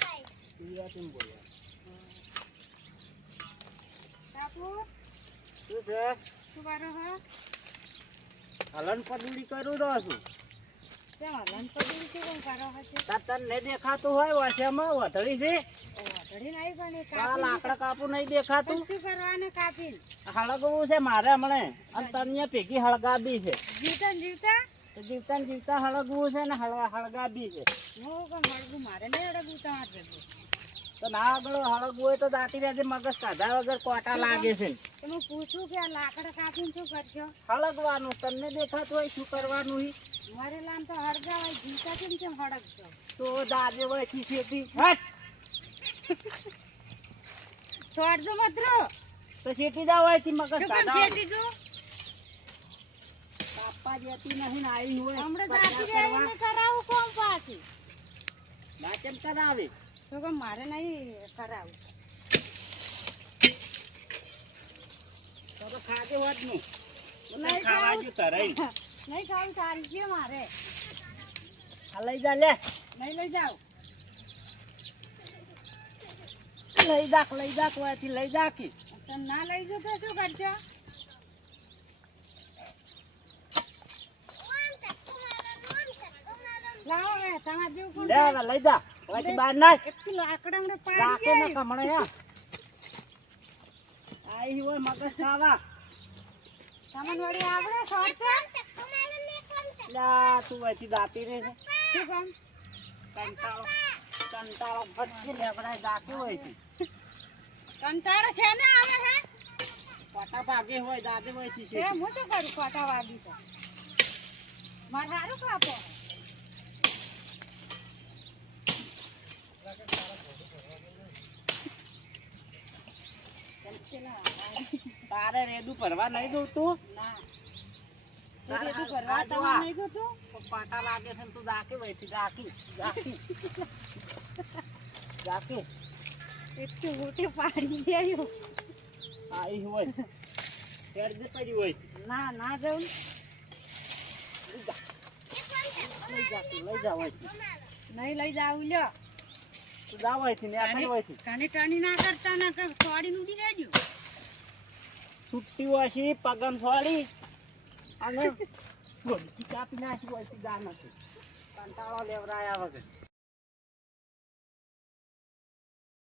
ગુજરાતીમાં બોલવાનું. બાપુ શું છે? શું કરો છો હલન પદુડી કરું રહ્યો છું કેમ હલન પડી કેમ કરો છો છે? તાર તને દેખાતું હોય વાસેમાં વથળી છે? વાટડી નહીં પણ કાપી લાકડા કાપું નહીં દેખાતું. શું કરવાનું કાપીને? હળગવું છે મારે હમણે. અને તને ભેગી હળગાવી છે. જીવતા જીવતા? તો જીવતા ને જીવતા હળગવું છે ને હળગા હળગાબી છે. હું પણ હળગું મારે નહીં હળગવું તમારે તો ના આગળ હળગવું હોય તો દાટી રહેજે મગજ કાઢા વગર કોટા લાગે છે. હું પૂછું કે આ લાકડા કાપીને શું કરશો? હળગવાનું તમને દેખાતું હોય શું કરવાનું હિ મારે લામ તો હળગાવાય જીવતા કેમ કેમ હળગશો? તો દાદે હોયથી ખેતી હટ! છોડજો મતરો તો શેતી જાવ હોયથી મગજ કાઢા છેટી જો કાપવા જતી નહીં ને આવી હોય. હમણાં દાદી કરવા. કરાવું કોમ પાછી. નાચન કરાવે. તો કે મારે નહીં કરાવું. તો તો ખાધે હોતનું. નહીં ખાવા તરાઈ નહીં ખાવું સારી છે મારે. આ લઈ જા લે. નહીં લઈ જાવ લઈ જાક લઈ જાક હોયથી લઈ જાકી તમ ના લઈ જો તો શું કરશો લાવો હવે તમારે જેવું લે પણ હવે લઈ જા. હોયથી બહાર હોય મગજ છે. કંટાળો છે ને આવે હે કોટા ભાગે હોય દાદે હોયથી એ છે હું શું કરું? ખોટા વાગી તો મારે સારું કાપો. તારે રેડું ભરવા નહીં ના. જોતું પાટા લાગે છે તું દાકી હોયથી દાકી દાકી દાકી એટલું મોટી પાણી આવ્યું. આઈ હોય. પડી હોય. ના ના જવું. લઈ જા. લઈ જા નહીં લઈ જાવ લ્યો. તું જા હોયથી ને આ હોયથી તને ટણી ના કરતા ના કર સોડી ઉડી રહેજો છૂટી હોય છે પગમ છોડી. અને ગોળકી કાપી નાખી હોય છે કંટાળો લેવરાયા વગર.